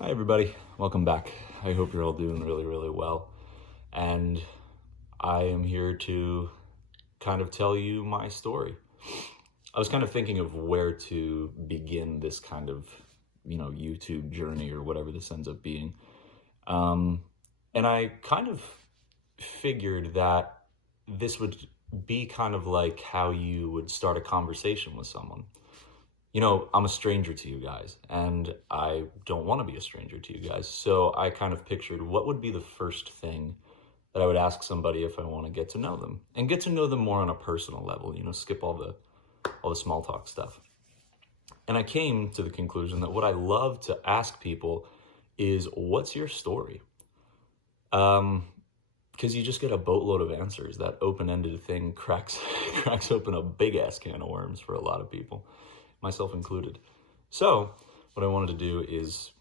Hi, everybody. Welcome back. I hope you're all doing really, really well. And I am here to kind of tell you my story. I was kind of thinking of where to begin this kind of, YouTube journey or whatever this ends up being. Um, and I kind of figured that this would be kind of like how you would start a conversation with someone. I'm a stranger to you guys, and I don't want to be a stranger to you guys. So I kind of pictured what would be the first thing that I would ask somebody if I want to get to know them and get to know them more on a personal level, skip all the small talk stuff. And I came to the conclusion that what I love to ask people is, what's your story? Because you just get a boatload of answers. That open-ended thing cracks cracks open a big ass can of worms for a lot of people, myself included. So, what I wanted to do is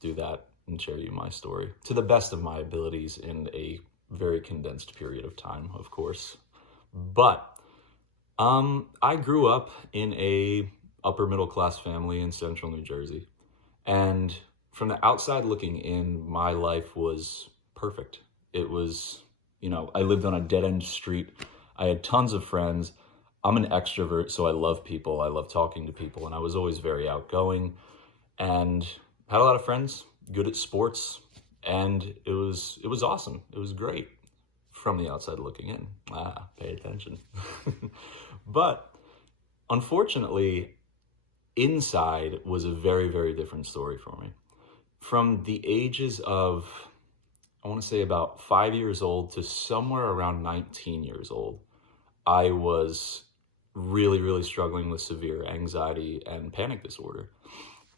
do that and share you my story to the best of my abilities in a very condensed period of time, of course. But I grew up in a upper middle class family in central New Jersey, and from the outside looking in, my life was perfect. It was, I lived on a dead end street. I had tons of friends. I'm an extrovert, so I love people. I love talking to people, and I was always very outgoing and had a lot of friends, good at sports, and it was awesome. It was great from the outside looking in. Pay attention. But unfortunately, inside was a very, very different story for me. From the ages of, I want to say about 5 years old to somewhere around 19 years old, I was really, really struggling with severe anxiety and panic disorder.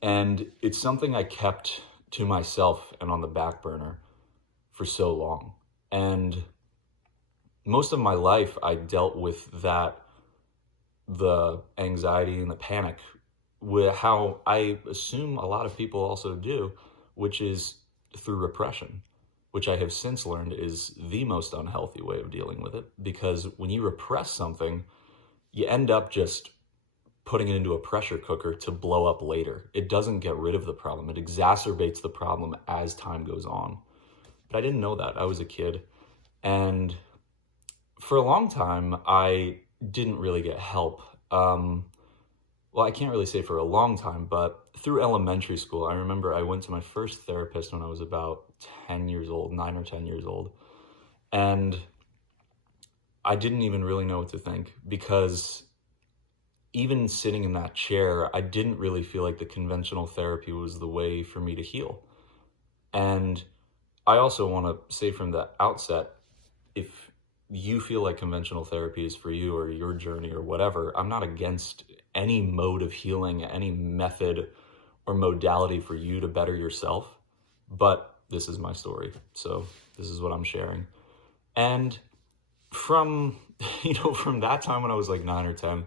And it's something I kept to myself and on the back burner for so long. And most of my life, I dealt with the anxiety and the panic, with how I assume a lot of people also do, which is through repression, which I have since learned is the most unhealthy way of dealing with it. Because when you repress something, you end up just putting it into a pressure cooker to blow up later. It doesn't get rid of the problem. It exacerbates the problem as time goes on. But I didn't know that. I was a kid. And for a long time, I didn't really get help. Well, I can't really say for a long time, but through elementary school, I remember I went to my first therapist when I was about 10 years old, 9 or 10 years old. And I didn't even really know what to think, because even sitting in that chair, I didn't really feel like the conventional therapy was the way for me to heal. And I also want to say from the outset, if you feel like conventional therapy is for you or your journey or whatever, I'm not against any mode of healing, any method or modality for you to better yourself. But this is my story. So this is what I'm sharing. And from, from that time when I was like 9 or 10,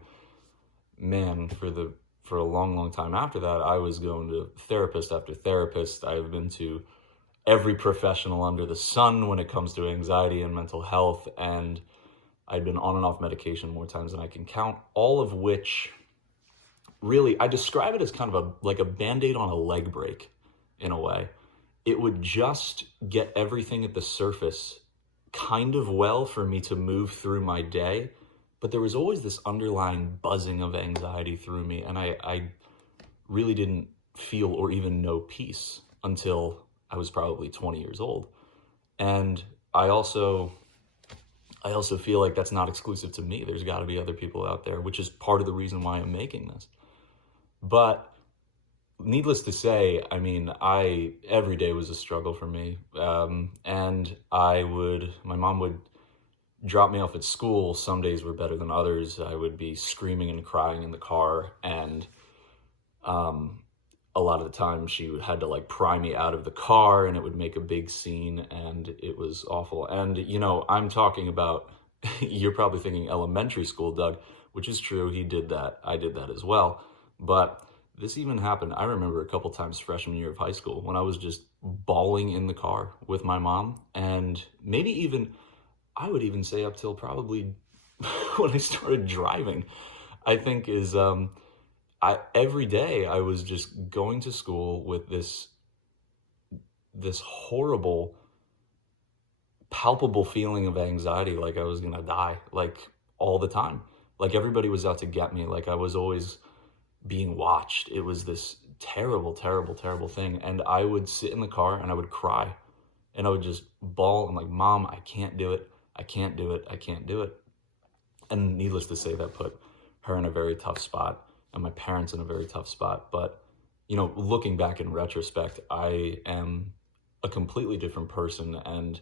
man, for a long, long time after that, I was going to therapist after therapist. I've been to every professional under the sun when it comes to anxiety and mental health, and I'd been on and off medication more times than I can count, all of which really, I describe it as kind of like a Band-Aid on a leg break in a way. It would just get everything at the surface kind of well for me to move through my day, but there was always this underlying buzzing of anxiety through me, and I really didn't feel or even know peace until I was probably 20 years old. And I also feel like that's not exclusive to me. There's got to be other people out there, which is part of the reason why I'm making this. But needless to say, I mean, every day was a struggle for me. And my mom would drop me off at school. Some days were better than others. I would be screaming and crying in the car, and a lot of the time she had to like pry me out of the car, and it would make a big scene, and it was awful. And I'm talking about you're probably thinking elementary school, Doug, which is true. He did that. I did that as well. But this even happened, I remember, a couple times freshman year of high school, when I was just bawling in the car with my mom. And maybe even, I would even say up till probably when I started driving, I think every day I was just going to school with this this horrible, palpable feeling of anxiety, like I was gonna die, like all the time. Like everybody was out to get me, like I was always being watched. It was this terrible, terrible, terrible thing. And I would sit in the car and I would cry and I would just bawl. I'm like, Mom, I can't do it. I can't do it. I can't do it. And needless to say, that put her in a very tough spot and my parents in a very tough spot. But, you know, looking back in retrospect, I am a completely different person. And,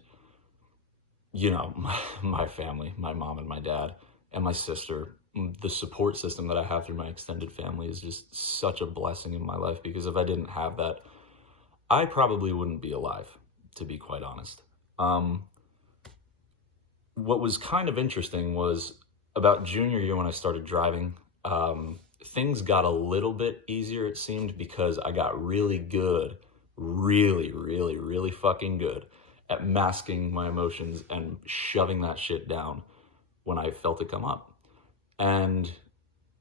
you know, my family, my mom and my dad and my sister, the support system that I have through my extended family is just such a blessing in my life, because if I didn't have that, I probably wouldn't be alive, to be quite honest. What was kind of interesting was about junior year when I started driving, things got a little bit easier, it seemed, because I got really good, really, really, really fucking good at masking my emotions and shoving that shit down when I felt it come up. And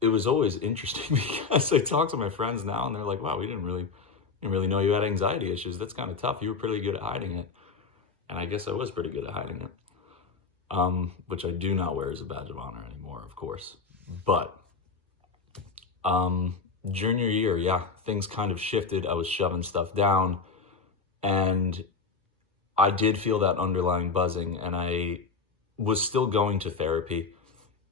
it was always interesting because I talk to my friends now and they're like, wow, we didn't really know you had anxiety issues. That's kind of tough. You were pretty good at hiding it. And I guess I was pretty good at hiding it, which I do not wear as a badge of honor anymore, of course. But junior year, yeah, things kind of shifted. I was shoving stuff down and I did feel that underlying buzzing, and I was still going to therapy,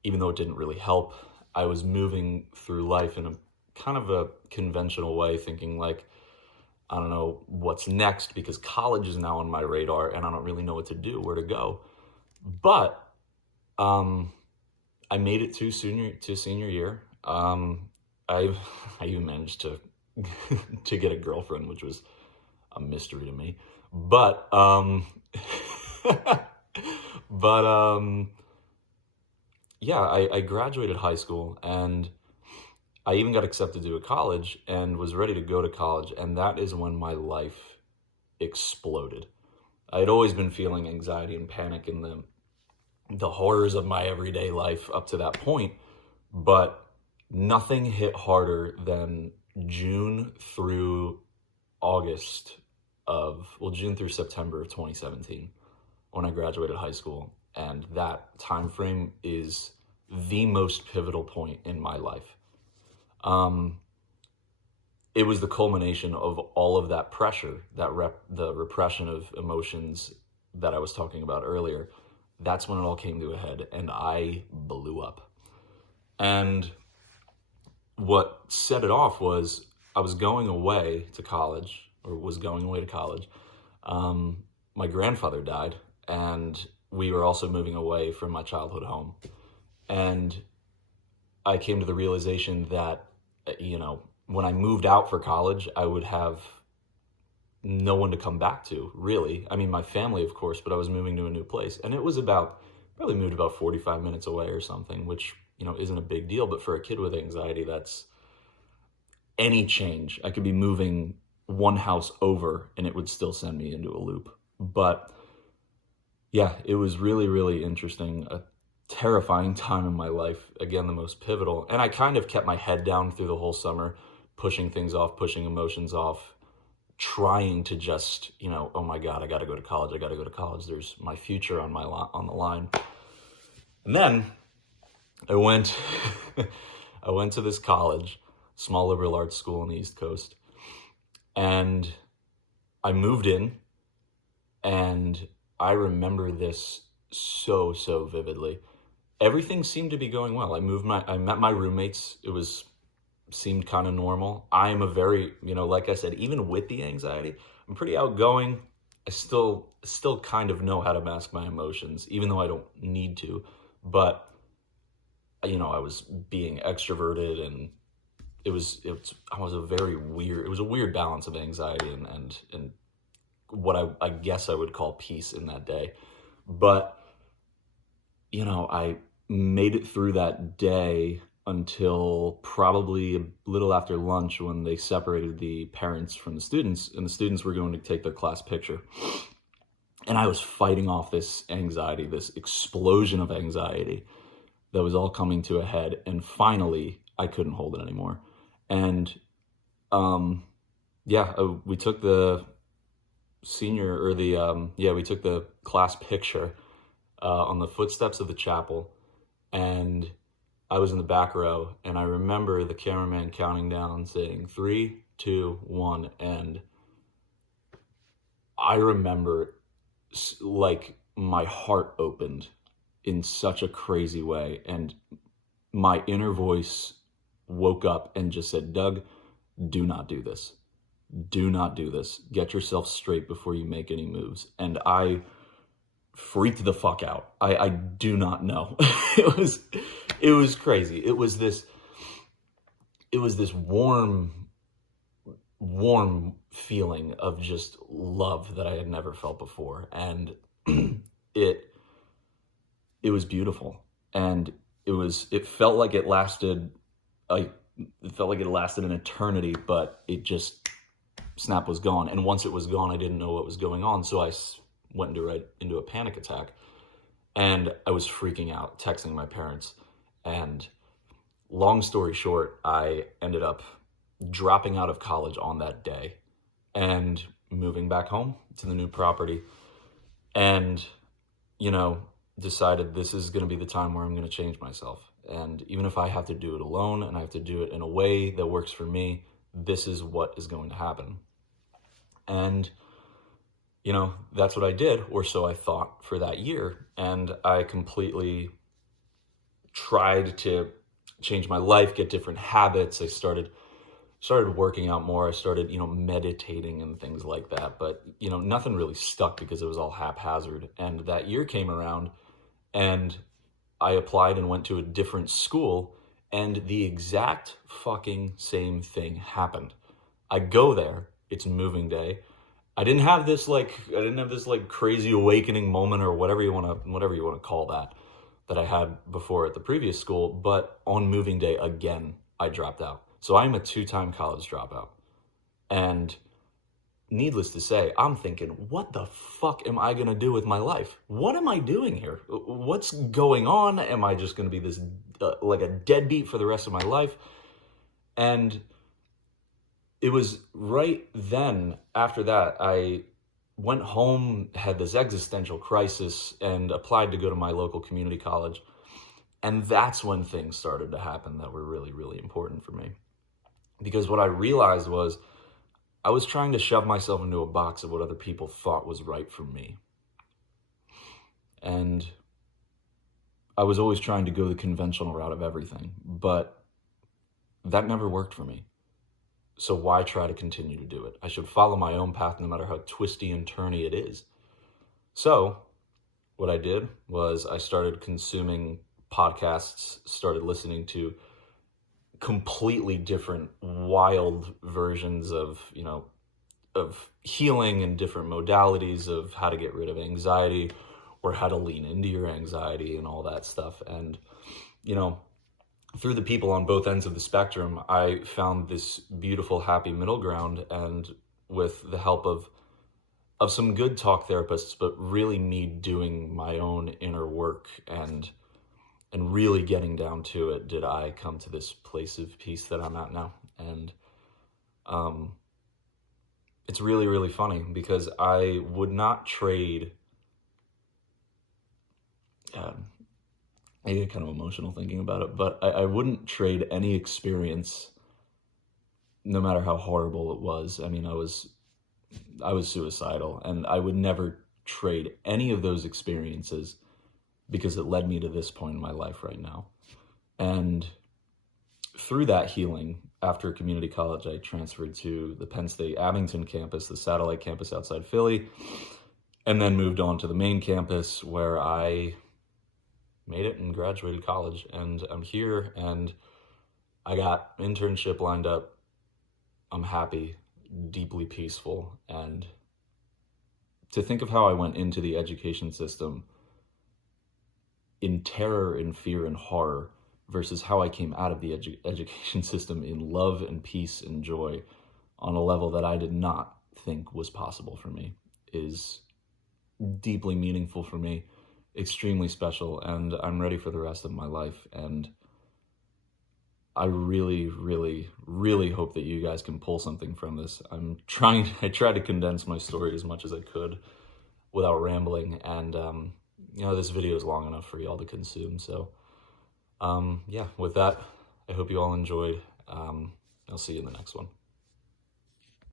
even though it didn't really help. I was moving through life in a kind of a conventional way, thinking like, I don't know what's next, because college is now on my radar and I don't really know what to do, where to go. But I made it to senior year. I even managed to to get a girlfriend, which was a mystery to me. But yeah, I graduated high school and I even got accepted to a college and was ready to go to college. And that is when my life exploded. I had always been feeling anxiety and panic in the horrors of my everyday life up to that point, but nothing hit harder than June through September of 2017, when I graduated high school. And that time frame is the most pivotal point in my life. It was the culmination of all of that pressure, the repression of emotions that I was talking about earlier. That's when it all came to a head and I blew up. And what set it off was I was going away to college, or was going away to college. My grandfather died, and we were also moving away from my childhood home. And I came to the realization that, you know, when I moved out for college, I would have no one to come back to, really. I mean, my family, of course, but I was moving to a new place. And it was probably moved about 45 minutes away or something, which, you know, isn't a big deal. But for a kid with anxiety, that's any change. I could be moving one house over and it would still send me into a loop. But yeah, it was really, really interesting. A terrifying time in my life. Again, the most pivotal. And I kind of kept my head down through the whole summer, pushing things off, pushing emotions off, trying to just, you know, oh my God, I got to go to college. I got to go to college. There's my future on the line. And then I went to this college, small liberal arts school on the East Coast. And I moved in, and I remember this so vividly. Everything seemed to be going well. I met my roommates. Seemed kind of normal. I am a very, you know, like I said, even with the anxiety, I'm pretty outgoing. I still kind of know how to mask my emotions, even though I don't need to. But, you know, I was being extroverted, and it was a weird balance of anxiety and what I guess I would call peace in that day. But, you know, I made it through that day until probably a little after lunch, when they separated the parents from the students, and the students were going to take their class picture. And I was fighting off this anxiety, this explosion of anxiety that was all coming to a head. And finally, I couldn't hold it anymore. And we took the senior, or we took the class picture on the footsteps of the chapel, and I was in the back row, and I remember the cameraman counting down saying 3, 2, 1, and I remember like my heart opened in such a crazy way, and my inner voice woke up and just said, Doug, do not do this. Do not do this. Get yourself straight before you make any moves. And I freaked the fuck out. I do not know. It was crazy. It was this warm feeling of just love that I had never felt before. And it was beautiful. And it felt like it lasted an eternity, but it just snap was gone. And once it was gone, I didn't know what was going on. So I went into a panic attack, and I was freaking out, texting my parents. And long story short, I ended up dropping out of college on that day and moving back home to the new property, and, decided this is going to be the time where I'm going to change myself. And even if I have to do it alone and I have to do it in a way that works for me, this is what is going to happen. And, that's what I did, or so I thought, for that year. And I completely tried to change my life, get different habits. I started working out more. I started, meditating and things like that. But, nothing really stuck because it was all haphazard. And that year came around, and I applied and went to a different school, and the exact fucking same thing happened. I go there, it's moving day. I didn't have this crazy awakening moment, or whatever you want to call that I had before at the previous school, but on moving day again, I dropped out. So I'm a 2-time college dropout. And needless to say, I'm thinking, what the fuck am I going to do with my life? What am I doing here? What's going on? Am I just going to be this, like a deadbeat for the rest of my life? And it was right then, after that, I went home, had this existential crisis, and applied to go to my local community college. And that's when things started to happen that were really, really important for me. Because what I realized was I was trying to shove myself into a box of what other people thought was right for me. And I was always trying to go the conventional route of everything, but that never worked for me. So why try to continue to do it? I should follow my own path, no matter how twisty and turny it is. So what I did was I started consuming podcasts, started listening to completely different, wild versions of healing and different modalities of how to get rid of anxiety, or how to lean into your anxiety and all that stuff. And, through the people on both ends of the spectrum, I found this beautiful, happy middle ground. And with the help of some good talk therapists, but really me doing my own inner work and really getting down to it, did I come to this place of peace that I'm at now. And it's really, really funny, because I would not trade, I get kind of emotional thinking about it, but I wouldn't trade any experience, no matter how horrible it was. I mean, I was suicidal, and I would never trade any of those experiences, because it led me to this point in my life right now. And through that healing, after community college, I transferred to the Penn State Abington campus, the satellite campus outside Philly, and then moved on to the main campus, where I made it and graduated college. And I'm here, and I got internship lined up. I'm happy, deeply peaceful. And to think of how I went into the education system in terror and fear and horror, versus how I came out of the education system in love and peace and joy on a level that I did not think was possible for me, is deeply meaningful for me, extremely special, and I'm ready for the rest of my life. And I really, really, really hope that you guys can pull something from this. I tried to condense my story as much as I could without rambling, and, this video is long enough for y'all to consume, so, yeah, with that, I hope you all enjoyed. I'll see you in the next one.